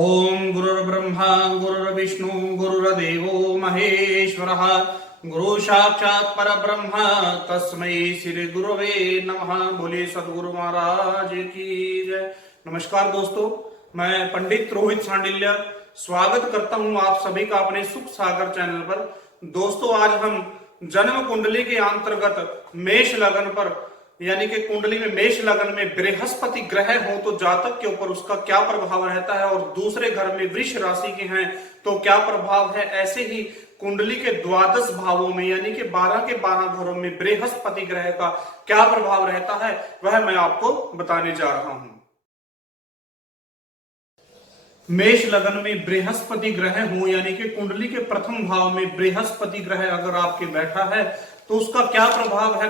ओम गुरुर्ब्रह्मा गुरुर्विष्णु गुरुर्देवो महेश्वरः गुरु साक्षात् परब्रह्म तस्मै श्री गुरुवे नमः। बोले सदगुरु महाराज की जय। नमस्कार दोस्तों, मैं पंडित रोहित सांडिल्य स्वागत करता हूं आप सभी का अपने सुख सागर चैनल पर। दोस्तों, आज हम जन्म कुंडली के अंतर्गत मेष लगन पर, यानी कि कुंडली में मेष लगन में बृहस्पति ग्रह हो तो जातक के ऊपर उसका क्या प्रभाव रहता है, और दूसरे घर में वृष राशि के हैं तो क्या प्रभाव है। ऐसे ही कुंडली के द्वादश भावों में, यानी कि 12 के 12 घरों में बृहस्पति ग्रह का क्या प्रभाव रहता है, वह मैं आपको बताने जा रहा हूं। मेष लगन में बृहस्पति ग्रह हो, यानी कि कुंडली के प्रथम भाव में बृहस्पति ग्रह अगर आपके बैठा है तो उसका क्या प्रभाव है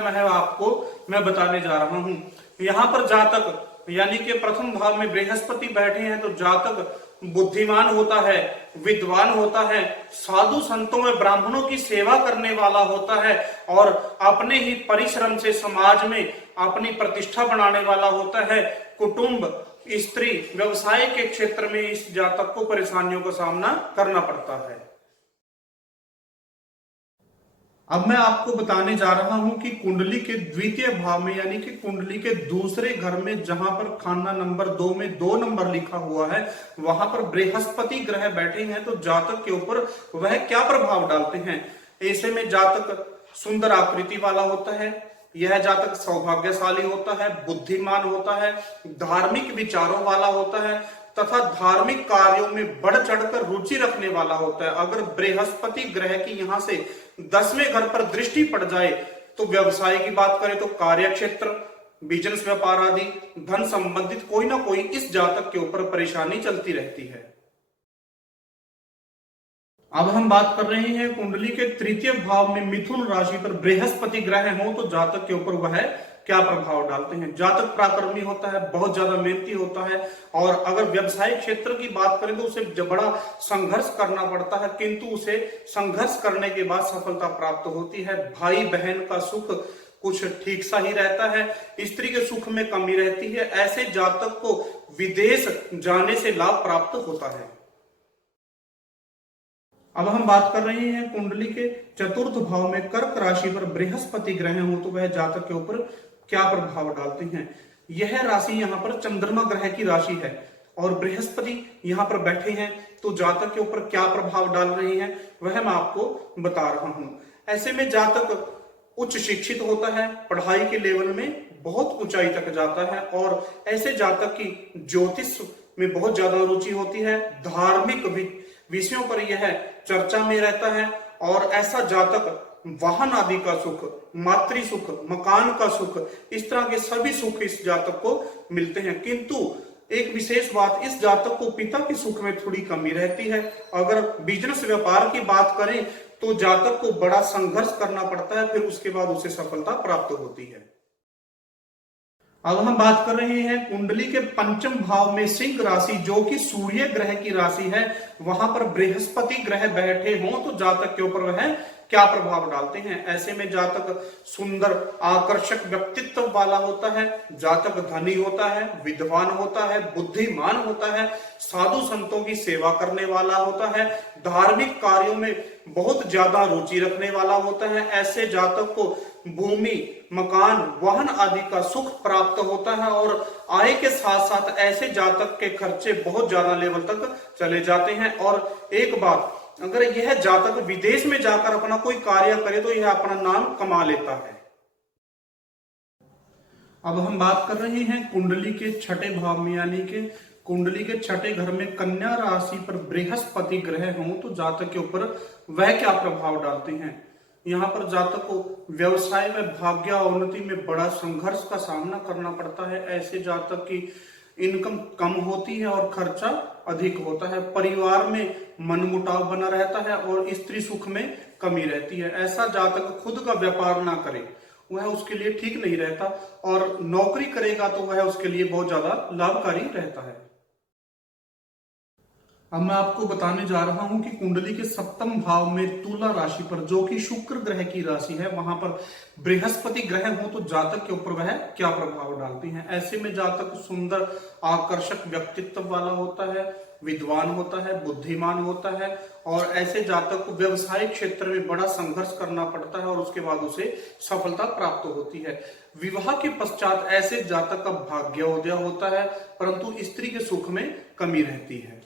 मैं बताने जा रहा हूं। यहां पर जातक, यानी कि प्रथम भाव में बृहस्पति बैठे हैं तो जातक बुद्धिमान होता है, विद्वान होता है, साधु संतों में ब्राह्मणों की सेवा करने वाला होता है और अपने ही परिश्रम से समाज में अपनी प्रतिष्ठा बनाने वाला होता है। कुटुंब, स्त्री, व्यवसाय के क्षेत्र में इस जातक को परेशानियों का सामना करना पड़ता है। अब मैं आपको बताने जा रहा हूं कि कुंडली के द्वितीय भाव में, यानी कि कुंडली के दूसरे घर में जहां पर खाना नंबर 2 में 2 नंबर लिखा हुआ है, वहां पर बृहस्पति ग्रह बैठे हैं तो जातक के ऊपर वह क्या प्रभाव डालते हैं। ऐसे में जातक सुंदर आकृति वाला होता है, यह जातक सौभाग्यशाली होता है, बुद्धिमान होता है, धार्मिक विचारों वाला होता है तथा धार्मिक कार्यों में बढ़ चढ़कर रुचि रखने वाला होता है। अगर बृहस्पति ग्रह की यहां से 10वें घर पर दृष्टि पड़ जाए तो व्यवसाय की बात करें तो कार्य क्षेत्र, बिजनेस, व्यापार आदि धन संबंधित कोई ना कोई इस जातक के ऊपर परेशानी चलती रहती है। अब हम बात कर रहे हैं कुंडली के तृतीय भाव में मिथुन राशि पर बृहस्पति ग्रह हो तो जातक के ऊपर वह क्या प्रभाव डालते हैं। जातक पराक्रमी होता है, बहुत ज्यादा मेहनती होता है और अगर व्यवसायिक क्षेत्र की बात करें तो उसे बड़ा संघर्ष करना पड़ता है, किंतु उसे संघर्ष करने के बाद सफलता प्राप्त होती है। भाई बहन का सुख कुछ ठीक सा ही रहता है, स्त्री के सुख में कमी रहती है। ऐसे जातक को विदेश जाने से लाभ प्राप्त होता है। अब हम बात कर रहे हैं कुंडली के चतुर्थ भाव में कर्क राशि पर बृहस्पति ग्रह हो तो वह जातक के ऊपर क्या प्रभाव डालते हैं। यह राशि यहाँ पर चंद्रमा ग्रह की राशि है और बृहस्पति यहाँ पर बैठे हैं तो जातक के ऊपर क्या प्रभाव डाल रहे हैं वह मैं आपको बता रहा हूं। ऐसे में जातक उच्च शिक्षित होता है, पढ़ाई के लेवल में बहुत ऊंचाई तक जाता है और ऐसे जातक की ज्योतिष में बहुत ज्यादा रुचि होती है। धार्मिक विषयों पर यह चर्चा में रहता है और ऐसा जातक वाहन आदि का सुख, मातृ सुख, मकान का सुख, इस तरह के सभी सुख इस जातक को मिलते हैं। किंतु एक विशेष बात, इस जातक को पिता के सुख में थोड़ी कमी रहती है। अगर बिजनेस व्यापार की बात करें तो जातक को बड़ा संघर्ष करना पड़ता है, फिर उसके बाद उसे सफलता प्राप्त होती है। अब हम बात कर रहे हैं कुंडली के पंचम भाव में सिंह राशि जो कि सूर्य ग्रह की राशि है, वहां पर बृहस्पति ग्रह बैठे हों तो जातक के ऊपर वह क्या प्रभाव डालते हैं। ऐसे में जातक सुंदर आकर्षक व्यक्तित्व वाला होता है, जातक धनी होता है, विद्वान होता है, बुद्धिमान होता है, साधु संतों की सेवा करने वाला होता है, धार्मिक कार्यों में बहुत ज्यादा रुचि रखने वाला होता है। ऐसे जातक को भूमि, मकान, वाहन आदि का सुख प्राप्त होता है और आय के साथ साथ ऐसे जातक के खर्चे बहुत ज्यादा लेवल तक चले जाते हैं। और एक बात, अगर यह जातक विदेश में जाकर अपना कोई कार्य करे तो यह अपना नाम कमा लेता है। अब हम बात कर रहे हैं कुंडली के छठे भाव में, यानी कि कुंडली के छठे घर में कन्या राशि पर बृहस्पति ग्रह हो तो जातक के ऊपर वह क्या प्रभाव डालते हैं। यहाँ पर जातक को व्यवसाय में भाग्य उन्नति में बड़ा संघर्ष का सामना करना पड़ता है। ऐसे जातक की इनकम कम होती है और खर्चा अधिक होता है। परिवार में मनमुटाव बना रहता है और स्त्री सुख में कमी रहती है। ऐसा जातक खुद का व्यापार ना करे वह उसके लिए ठीक नहीं रहता और नौकरी करेगा तो वह उसके लिए बहुत ज्यादा लाभकारी रहता है। अब मैं आपको बताने जा रहा हूं कि कुंडली के सप्तम भाव में तुला राशि पर, जो कि शुक्र ग्रह की राशि है, वहां पर बृहस्पति ग्रह हो तो जातक के ऊपर वह क्या प्रभाव डालती हैं। ऐसे में जातक सुंदर आकर्षक व्यक्तित्व वाला होता है, विद्वान होता है, बुद्धिमान होता है, और ऐसे जातक को व्यवसायिक क्षेत्र में बड़ा संघर्ष करना पड़ता है और उसके बाद उसे सफलता प्राप्त होती है। विवाह के पश्चात ऐसे जातक का भाग्योदय होता है, परंतु स्त्री के सुख में कमी रहती है।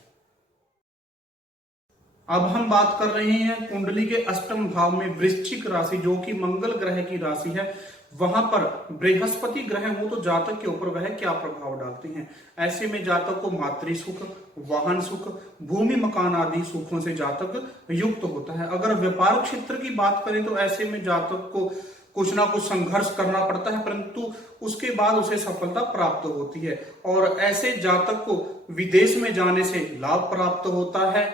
अब हम बात कर रहे हैं कुंडली के अष्टम भाव में वृश्चिक राशि, जो कि मंगल ग्रह की राशि है, वहां पर बृहस्पति ग्रह हो तो जातक के ऊपर वह क्या प्रभाव डालते हैं। ऐसे में जातक को मातृ सुख, वाहन सुख, भूमि मकान आदि सुखों से जातक युक्त होता है। अगर व्यापार क्षेत्र की बात करें तो ऐसे में जातक को कुछ ना कुछ संघर्ष करना पड़ता है, परंतु उसके बाद उसे सफलता प्राप्त होती है, और ऐसे जातक को विदेश में जाने से लाभ प्राप्त होता है।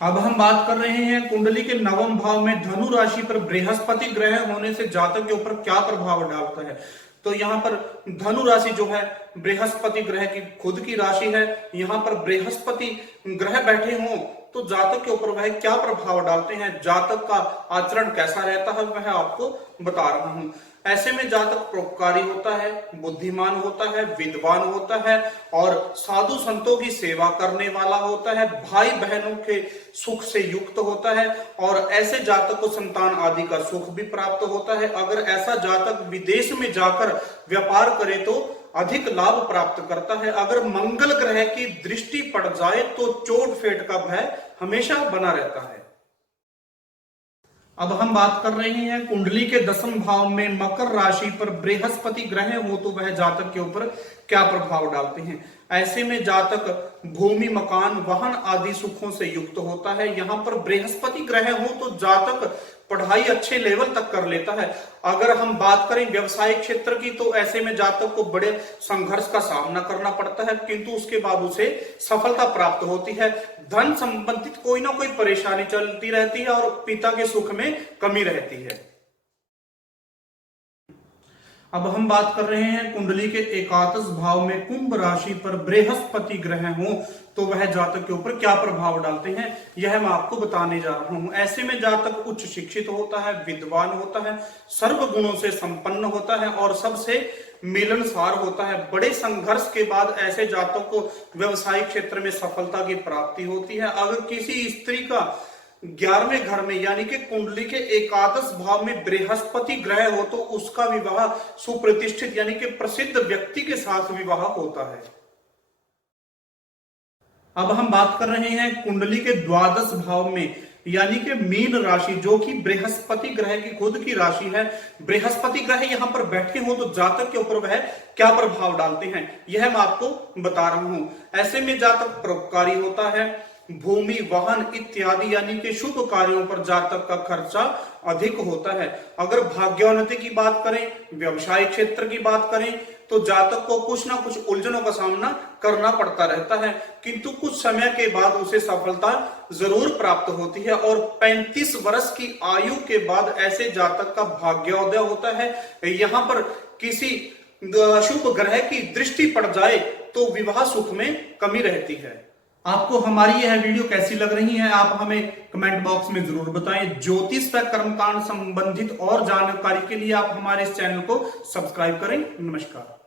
अब हम बात कर रहे हैं कुंडली के नवम भाव में धनु राशि पर बृहस्पति ग्रह होने से जातक के ऊपर क्या प्रभाव डालता है। तो यहाँ पर धनु राशि जो है बृहस्पति ग्रह की खुद की राशि है, यहाँ पर बृहस्पति ग्रह बैठे हों तो जातक के ऊपर वह क्या प्रभाव डालते हैं, जातक का आचरण कैसा रहता है, वह आपको बता रहा हूं। ऐसे में जातक परोपकारी होता है, बुद्धिमान होता है, विद्वान होता है, और साधु संतों की सेवा करने वाला होता है, भाई बहनों के सुख से युक्त होता है, और ऐसे जातक को संतान आदि का सुख भी प्राप्त होता है। अगर ऐसा जातक विदेश में जाकर व्यापार करे तो अधिक लाभ प्राप्त करता है। अगर मंगल ग्रह की दृष्टि पड़ जाए तो चोट फेट का भय हमेशा बना रहता है। अब हम बात कर रहे हैं कुंडली के दसम भाव में मकर राशि पर बृहस्पति ग्रह हो तो वह जातक के ऊपर क्या प्रभाव डालते हैं। ऐसे में जातक भूमि मकान वाहन आदि सुखों से युक्त होता है। यहाँ पर बृहस्पति ग्रह हो तो जातक पढ़ाई अच्छे लेवल तक कर लेता है। अगर हम बात करें व्यवसायिक क्षेत्र की तो ऐसे में जातक को बड़े संघर्ष का सामना करना पड़ता है, किंतु उसके बाद उसे सफलता प्राप्त होती है। धन संबंधित कोई ना कोई परेशानी चलती रहती है और पिता के सुख में कमी रहती है। अब हम बात कर रहे हैं कुंडली के एकादश भाव में कुंभ राशि पर बृहस्पति ग्रह हो तो वह जातक के ऊपर क्या प्रभाव डालते हैं, यह मैं आपको बताने जा रहा हूं। ऐसे में जातक उच्च शिक्षित होता है, विद्वान होता है, सर्व गुणों से संपन्न होता है और सबसे मिलनसार होता है। बड़े संघर्ष के बाद ऐसे जातक को व्यवसायिक क्षेत्र में सफलता की प्राप्ति होती है। अगर किसी स्त्री का 11वें घर में यानी कि कुंडली के एकादश भाव में बृहस्पति ग्रह हो तो उसका विवाह सुप्रतिष्ठित यानी कि प्रसिद्ध व्यक्ति के साथ विवाह होता है। अब हम बात कर रहे हैं कुंडली के द्वादश भाव में यानी कि मीन राशि, जो कि बृहस्पति ग्रह की खुद की राशि है। बृहस्पति ग्रह यहां पर बैठे हो तो जातक के ऊपर वह क्या प्रभाव डालते हैं, यह मैं आपको बता रहा हूं। ऐसे में जातक परोपकारी होता है, भूमि वाहन इत्यादि यानी कि शुभ कार्यों पर जातक का खर्चा अधिक होता है। अगर भाग्योन्नति की बात करें, व्यवसाय क्षेत्र की बात करें तो जातक को कुछ ना कुछ उलझनों का सामना करना पड़ता रहता है, किंतु कुछ समय के बाद उसे सफलता जरूर प्राप्त होती है। और 35 वर्ष की आयु के बाद ऐसे जातक का भाग्योदय होता है। यहाँ पर किसी शुभ ग्रह की दृष्टि पड़ जाए तो विवाह सुख में कमी रहती है। आपको हमारी यह वीडियो कैसी लग रही है, आप हमें कमेंट बॉक्स में जरूर बताएं। ज्योतिष व कर्मकांड संबंधित और जानकारी के लिए आप हमारे इस चैनल को सब्सक्राइब करें। नमस्कार।